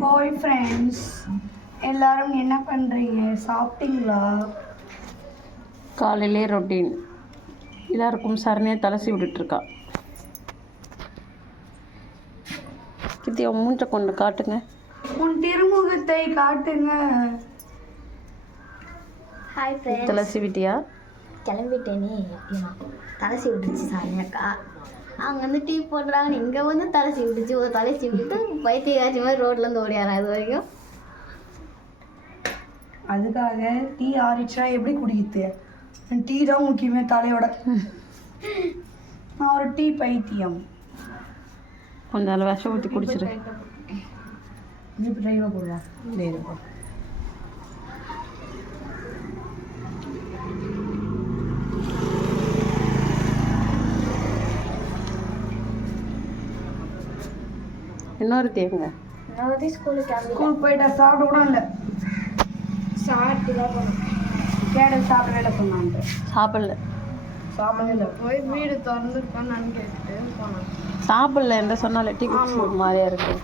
Hi friends, எல்லாரும் என்ன பண்ணுறீங்க? சாப்பிட்டீங்களா? காலையிலே ரொட்டீன் எல்லாருக்கும் சரணியாக தலசி விட்டுட்ருக்கா. கித்தியா மூஞ்ச கொண்டு காட்டுங்க, உன் திருமுகத்தை காட்டுங்க. Hi friends, தலசி விட்டியா? கிளம்பிட்டேனே. தலசி விட்டுருச்சு சாமியாக்கா. அவங்க வந்து டீ போடுறாங்க, இங்கே வந்து தலசி விட்டுச்சு. ஒரு தலசி விட்டு பைத்தியக்காட்சி மாதிரி ரோட்லேருந்து ஓடியாரா அது வரைக்கும். அதுக்காக டீ ஆறிச்சா எப்படி குடிக்குது? டீ தான் முக்கியமே தலையோட. நான் ஒரு டீ பைத்தியம். கொஞ்சம் அதில் விஷம் ஊற்றி குடிச்சிரு. இப்போ டிரைவாக போடுவா. இன்னொரு தேங்க ஸ்கூல் போயிட்டா சாப்பிட கூட இல்லை. சாப்பிட்டு தான் போனோம். கேடல் சாப்பிடவே இல்லை சொன்னான்ட்டு சாப்பிடவே இல்லை. போய் வீடு திறந்துருக்கான்னு கேட்டுட்டு போனோம். சாப்பிடல என்ற சொன்னால டீ குடிச்சு ஒரு மாதிரியா இருக்கு.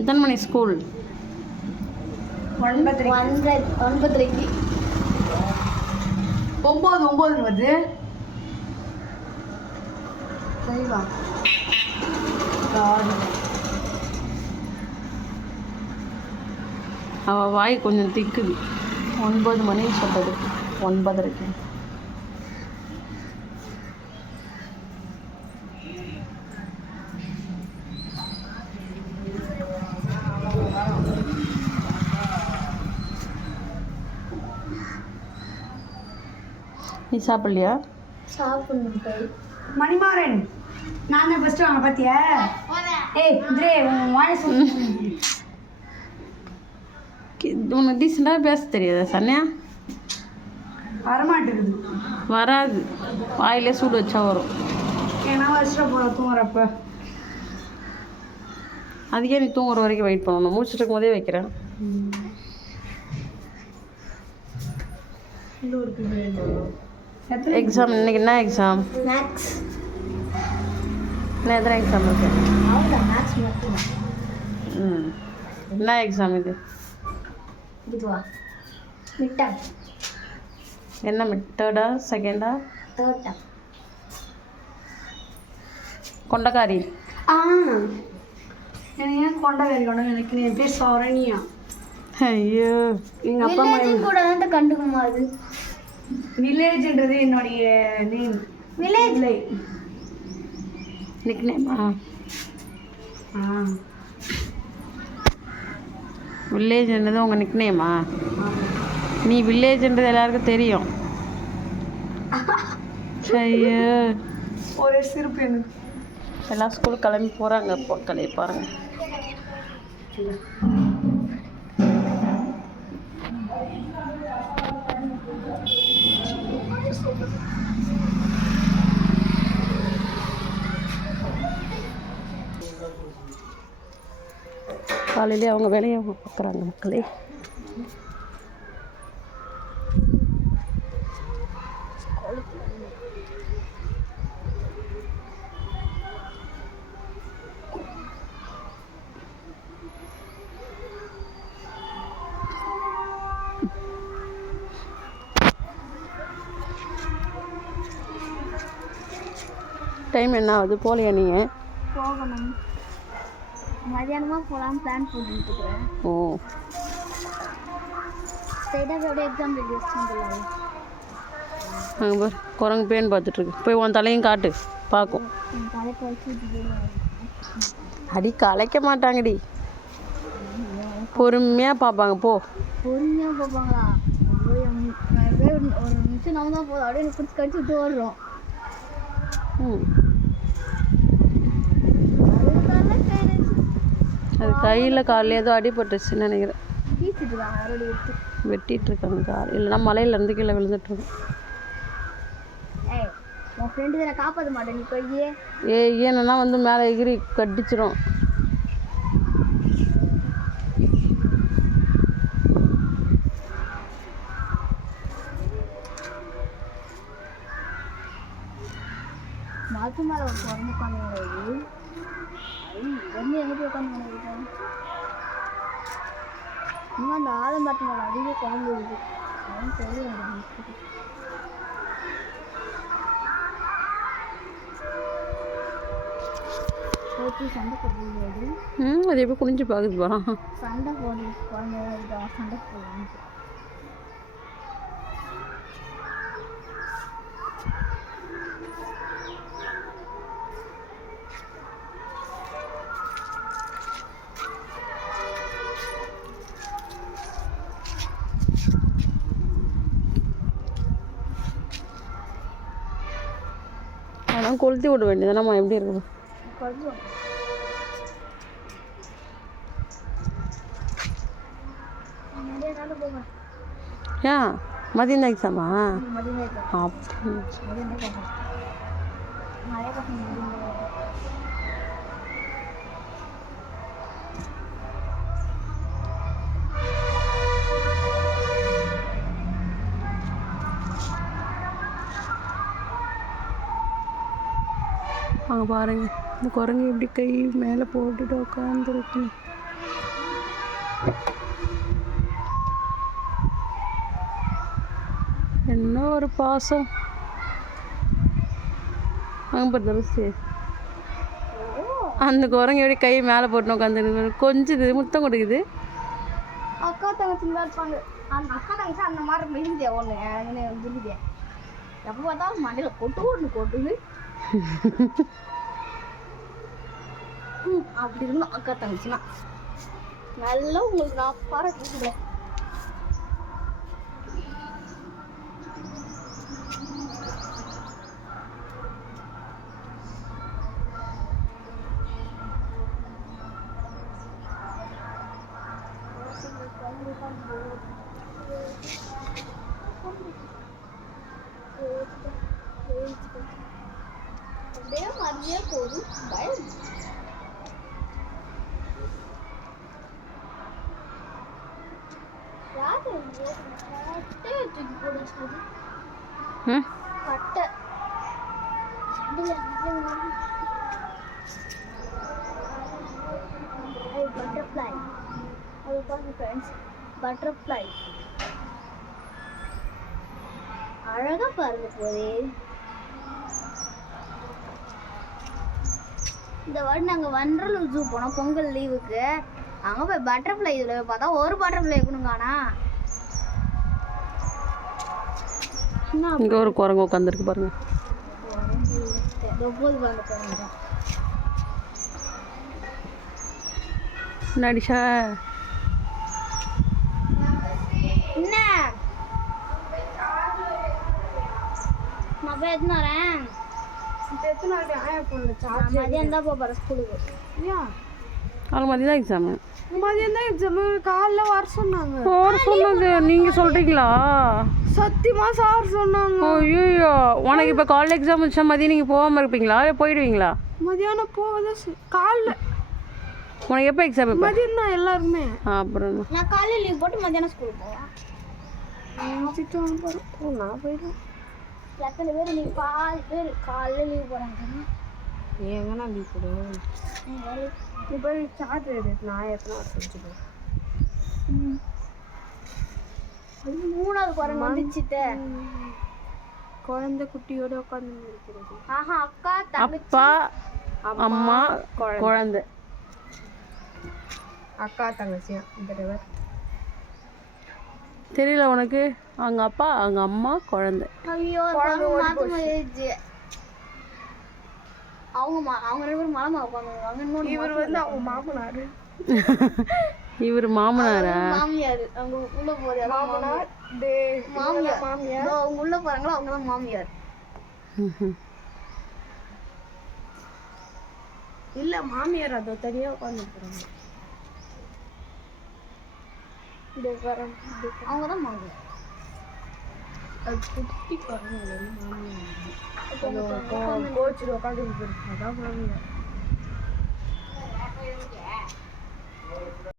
எத்தனை மணி ஸ்கூல்? 9:30. 9 வருது. சரிவா. அவள் வாய் கொஞ்சம் திக்குது. 9 மணி சொல்கிறது 9:30. நீ சாப்பிட்லையா? சாப்பிடணும். மணிமாறன், நான் தான் ஃபஸ்ட்டு வாங்க பார்த்தியா? ஏய் இந்திரே, உன் வாய்ஸ் உனக்கு டீசெண்டாக பேச தெரியாதா சன்னியா? வரமாட்டேங்குது. வராது, வாயிலே சூடு வச்சா வரும். ஏன்னா வச்சுட்டு போகிற தூங்குறப்ப. அதுக்கே நீ தூங்குற வரைக்கும் வெயிட் பண்ணணும். முடிச்சுட்டு இருக்கும் போதே வைக்கிறேன். எக்ஸாம் இன்னைக்கு என்ன எக்ஸாம்? மேக்ஸ். என்ன எத்தனை எக்ஸாம் இருக்கு? அவ்வளோதான், மேக்ஸ் மட்டும். என்ன எக்ஸாம் இது? இதுவா? மிட்டம். என்ன தேர்டா செகண்டா? தேர்டா. கொண்டக்காரி. எனக்கு ஏன் கொண்டக்காரி எனக்கு என் பேர் சரணியா. ஐயோ, எங்கள் அப்பா அம்மா கூட தான் கண்டுக்குமா அது? வில்லேஜ்ன்றது என்னுடைய நேம். வில்லேஜ் நிக் நேமா? வில்லேஜ்ன்றது உங்கள் நிக் நேமா? நீ வில்லேஜ்ன்றது எல்லாருக்கும் தெரியும். ஐயோ, ஒரே சிரிப்பு எனக்கு. எல்லாம் ஸ்கூல் கிளம்பி போகிறாங்க. கலையை பாருங்க. காலையிலே அவங்க வேலையை அவங்க பார்க்குறாங்க மக்களே. டைம் என்ன ஆகுது? போகலையா நீங்கள்? போகணும். மதியானமாக போகலாம் பிளான் போட்டுருக்குறேன். ஓ, ஸ்ட்ரைட்டாக அப்படியே எக்ஸாம் எழுதி வச்சுருந்துடலாம். அங்கே பார், குரங்கு பேன் பார்த்துட்ருக்கு. போய் உன் தலையும் காட்டு பார்க்கும். என் தலைக்கு வச்சு அடி கலைக்க மாட்டாங்கடி, பொறுமையாக பார்ப்பாங்க. போ, பொறுமையாக பார்ப்பாங்களா? ஒரு நிமிஷம் நம்ம தான் போதும், அப்படியே பிடிச்சி கடிச்சு விட்டு ஓடுறோம். அது கையில் காலில் ஏதோ அடிபட்டுச்சுன்னு நினைக்கிறேன். வெட்டிட்டு இருக்காங்க கால். இல்லைன்னா மலையிலேருந்து கீழே விழுந்துட்டுருக்கோம். உன் ஃப்ரெண்டு தானே காப்பாற்ற மாட்டேன் நீ போய். ஏன்னா வந்து மேலே எகிரி கடிச்சிரும். மரத்து மேலே ஒரு குழம்பு உட்காந்து வந்து எங்கே போய் உட்காந்து இன்னும் அந்த ஆலமரத்து மேலே அதிக குழம்பு இருக்குது. அதுவும் தெரியும். சண்டை போடுறது அது எப்படி குனிஞ்சு பார்க்குதுப்பா. சண்டை போடு குழந்தை சண்டை போடுவாங்க. அதெல்லாம் கொளுத்தி விட வேண்டியதானம்மா. எப்படி இருக்குது ஏன் மதியம் தான் எக்ஸாமா? அப்படி அங்கே பாருங்க இந்த குரங்கு எப்படி கை மேலே போட்டுட்டு உட்காந்துருக்கு. என்ன ஒரு பாசம். அங்கே பார்த்து அந்த குரங்கு எப்படி கை மேலே போட்டு உட்காந்துருக்கு. கொஞ்சம் முத்தம் கொடுக்குது. அக்கா தங்கச்சி தான் இருப்பாங்க. அந்த அக்கா தங்கச்சி அந்த மாதிரி மெலிஞ்சியா ஒன்று வந்துருக்குதே. எப்போ பார்த்தாலும் மண்டையில் கொட்டுது. அப்படி இருக்கணும் அக்கா தங்கச்சினா. நல்லா உங்களுக்கு நான் பாராட்டுறேன். அப்படியே மதியே போதும் பயம். கட்டை பட்டர்ஃப்ளை. அது பாருங்க ஃப்ரெண்ட்ஸ், பட்டர்ஃப்ளை அழகா பாருங்க போதே. இந்த வாட்டி நாங்கள் வண்டலூர் ஜூ போனோம் பொங்கல் லீவுக்கு. அங்கே போய் பட்டர்ஃப்ளை இதில் பார்த்தா ஒரு பட்டர்ஃப்ளை இருக்கணுங்கானா. இங்கே ஒரு குரங்கு உட்காந்துருக்கு பாருங்க. நடிஷா என்ன நான் போய் எத்தனை வரேன். மதியம் தான் போகிறேன் ஸ்கூலுக்கு. அவங்க மதியம் தான் எக்ஸாமு. மதியம் தான் எக்ஸாமு. காலைல வர சொன்னாங்க. நீங்கள் சொல்கிறீங்களா? சத்தியமா சார் சொன்னாங்க. ஐயோ உனக்கு இப்போ காலைல எக்ஸாம் வச்சா மதியம் நீங்கள் போகாமல் இருப்பீங்களா இல்லை போயிடுவீங்களா? மதியானம் போவதா காலைல. உனக்கு எப்போ எக்ஸாம்? மதியம் தான் எல்லாருக்குமே. அப்புறம் நான் காலையில் லீவ் போட்டு மதியானம் ஸ்கூலுக்கு போவேன். நான் போயிடுவேன். எத்தனை பேர் நீ பாதி பேர் காலையில் லீவ் போகிறாங்க. ஏங்கன்னா லீவ் போடுவேன். நீ போய் சார்ஜ் எடுத்து நான் எத்தனை வருஷம் வச்சுப்பேன். 3வது குரங்கு வந்துச்சுட்ட. குழந்தை குட்டியோட உட்காந்து இருக்கிறது. ஆஹா அக்கா அப்பா அம்மா குழந்தை. அக்கா தங்கச்சியா இந்த தெரியல உனக்கு? அவங்க அப்பா அவங்க அம்மா குழந்தை. ஐயோ அவங்க 2 பேரும் மலமா உட்காந்துருக்காங்க. இவர் வந்து அவங்க மாமனாரு. இவர் மாமனாரா? மாமியார். அவங்க உள்ள போறது மாமனார். மாமியார் அவங்க உள்ள போறாங்களோ அவங்க தான் மாமியார். இல்ல மாமியார் அதோ தனியா உட்காந்து போறாங்க. அவங்க தான் மாமியார். அது குட்டி குழந்தை மாமியார் கோச்சில் உட்காந்து அதான் மாமியார்